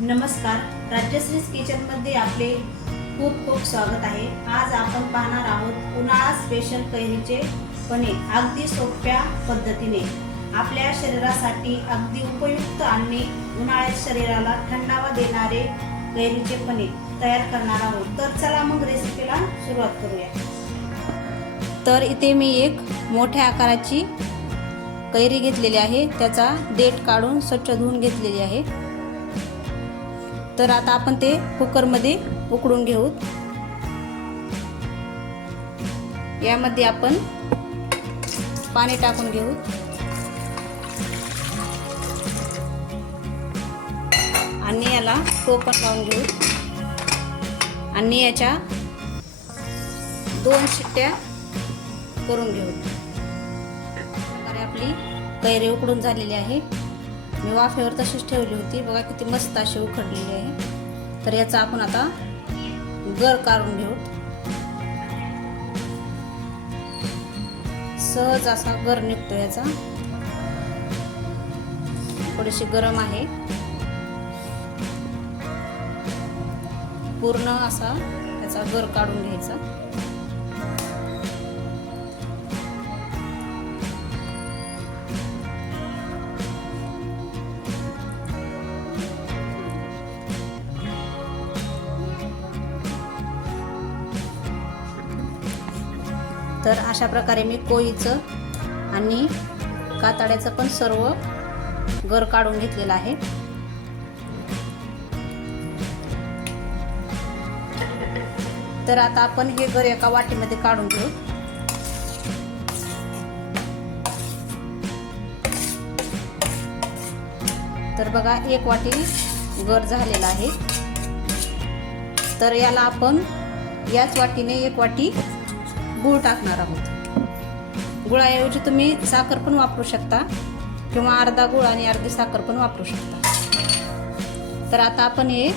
नमस्कार. राजश्रीज किचनमध्ये आपले खूप खूप स्वागत आहे. आज आपण पाहणार आहोत उन्हाळा स्पेशल कैरीचे पणे अगदी सोप्या पद्धतीने. आपल्या शरीरासाठी अगदी उपयुक्त आणि उन्हाळ्यात शरीराला थंडावा देणारे कैरीचे पनीर तयार करणार आहोत. तर चला मग रेसिपीला सुरुवात करूया. तर इथे मी एक मोठ्या आकाराची कैरी घेतलेली आहे. त्याचा देठ काढून स्वच्छ धुवून घेतलेली आहे. तर आता आपण ते कुकरमध्ये उकडून घेऊ यामध्ये आपण पाणी टाकून घेऊ आणि याला टोपण लावून घेऊ आणि याच्या दोन शिट्ट्या करून घेऊ आपली कैरी उकडून झालेली आहे. मी वाफेवर तशीच ठेवली होती. बघा किती मस्त अशी उखडलेली आहे. तर याचा आपण आता गर काढून घेऊ. सहज असा गर निघतो याचा. थोडीशी गरम आहे. पूर्ण असा त्याचा गर काढून घ्यायचा. तर अशा प्रकारे मी कोळीचं आणि कातड्याचं पण सर्व गर काढून घेतलेलं आहे. तर आता आपण हे गर एका वाटीमध्ये काढून घेऊ. तर बघा एक वाटी गर झालेला आहे. तर याला आपण याच वाटीने एक वाटी गूळ टाकणार आहोत. गुळाऐवजी तुम्ही साखर पण वापरू शकता किंवा अर्धा गुळ आणि अर्धी साखर पण वापरू शकता. तर आता आपण हे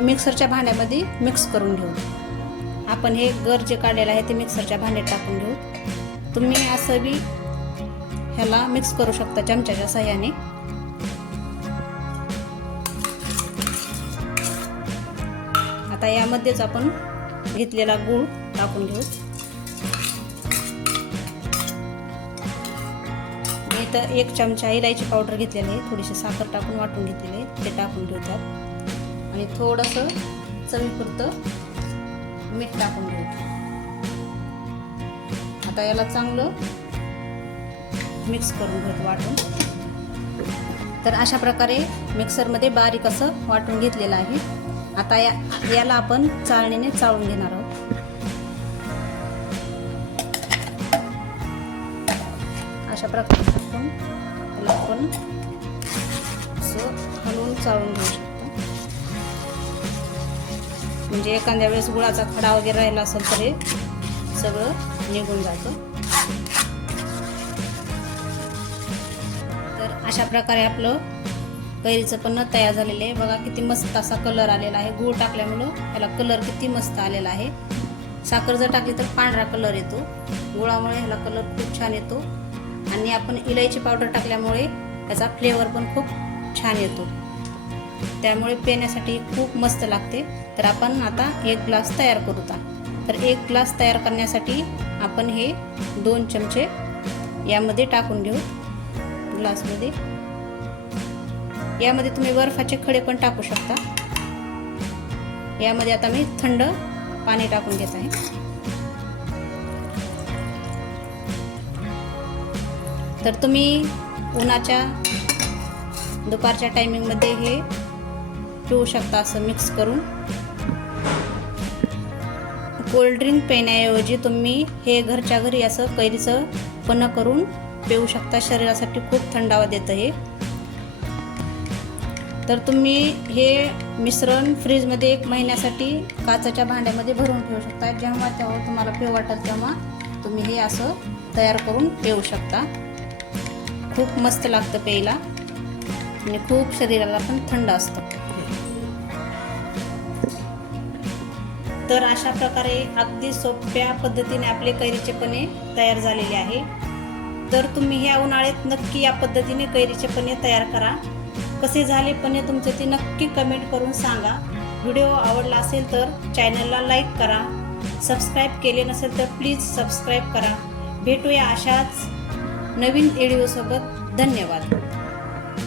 मिक्सरच्या भांड्यामध्ये मिक्स करून घेऊ. आपण हे गर जे काढलेलं आहे ते मिक्सरच्या भांड्यात टाकून घेऊ. तुम्ही असं बी ह्याला मिक्स करू शकता चमच्याच्या सहाय्याने. आता यामध्येच आपण घेतलेला गूळ टाकून घेऊ. मी तर एक चमचा इलायची पावडर घेतलेली आहे. थोडीशी साखर टाकून वाटून घेतलेली आहे. ते टाकून घेऊ आणि थोडंसं चवीपुरतं मीठ टाकून घेऊ. आता याला चांगलं मिक्स करून घेऊ वाटून. तर अशा प्रकारे मिक्सरमध्ये बारीक असं वाटून घेतलेलं आहे. आता या याला आपण चाळणीने चाळून घेणार आहोत. अशा प्रकारे आपण त्याला आपण असं हलवून चाळून घेऊ शकतो. म्हणजे एखाद्या वेळेस गुळाचा खडा वगैरे राहिला असेल तर हे सगळं निघून जातं. तर अशा प्रकारे आपलं कैरीचं पण तयार झालेलं आहे. बघा किती मस्त असा कलर आलेला आहे. गूळ टाकल्यामुळं ह्याला कलर किती मस्त आलेला आहे. साखर जर टाकली तर पांढरा कलर येतो. गुळामुळे ह्याला कलर खूप छान येतो. आणि आपण इलायची पावडर टाकल्यामुळे त्याचा फ्लेवर पण खूप छान येतो. त्यामुळे पिण्यासाठी खूप मस्त लागते. तर आपण आता एक ग्लास तयार करू तर एक ग्लास तयार करण्यासाठी आपण हे दोन चमचे यामध्ये टाकून घेऊ. ग्लासमध्ये यामध्ये तुम्ही बर्फाचे खडे पण टाकू शकता. यामध्ये आता मी थंड पाणी टाकून घेत आहे. तर तुम्ही उन्हाच्या दुपारच्या टायमिंगमध्ये हे पिऊ शकता असं मिक्स करून. कोल्ड्रिंक पिण्याऐवजी तुम्ही हे घरच्या घरी असं कैरीचं पण करून पिऊ शकता. शरीरासाठी खूप थंडावा देतं हे. तर तुम्ही हे मिश्रण फ्रीजमध्ये एक महिन्यासाठी काचाच्या भांड्यामध्ये भरून ठेवू शकता. जेव्हा तेव्हा तुम्हाला पिऊ वाटेल तेव्हा तुम्ही हे असं तयार करून पिऊ शकता. खूप मस्त लागतं प्यायला. आणि खूप शरीराला पण थंड असतं. तर अशा प्रकारे अगदी सोप्या पद्धतीने आपले कैरीचे पणे तयार झालेले आहे. तर तुम्ही ह्या उन्हाळ्यात नक्की या पद्धतीने कैरीचे पणे तयार करा. कसे झाले पण तुमचे ते नक्की कमेंट करून सांगा. व्हिडिओ आवडला असेल तर चॅनलला लाईक करा. सबस्क्राईब केले नसेल तर प्लीज सबस्क्राईब करा. भेटूया अशाच नवीन व्हिडिओसोबत धन्यवाद.